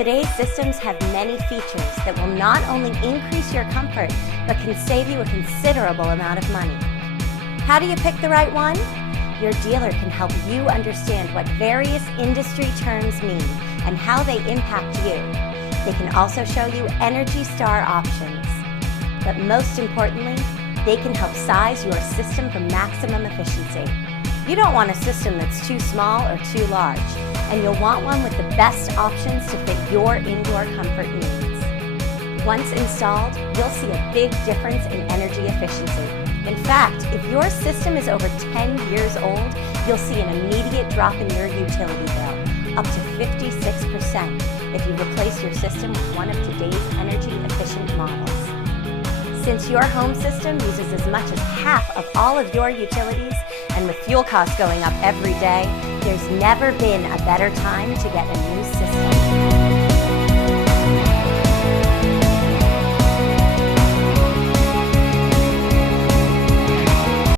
Today's systems have many features that will not only increase your comfort, but can save you a considerable amount of money. How do you pick the right one? Your dealer can help you understand what various industry terms mean and how they impact you. They can also show you Energy Star options. But most importantly, they can help size your system for maximum efficiency. You don't want a system that's too small or too large, and you'll want one with the best options to fit your indoor comfort needs. Once installed, you'll see a big difference in energy efficiency. In fact, if your system is over 10 years old, you'll see an immediate drop in your utility bill, up to 56% if you replace your system with one of today's energy-efficient models. Since your home system uses as much as half of all of your utilities, and with fuel costs going up every day, there's never been a better time to get a new system.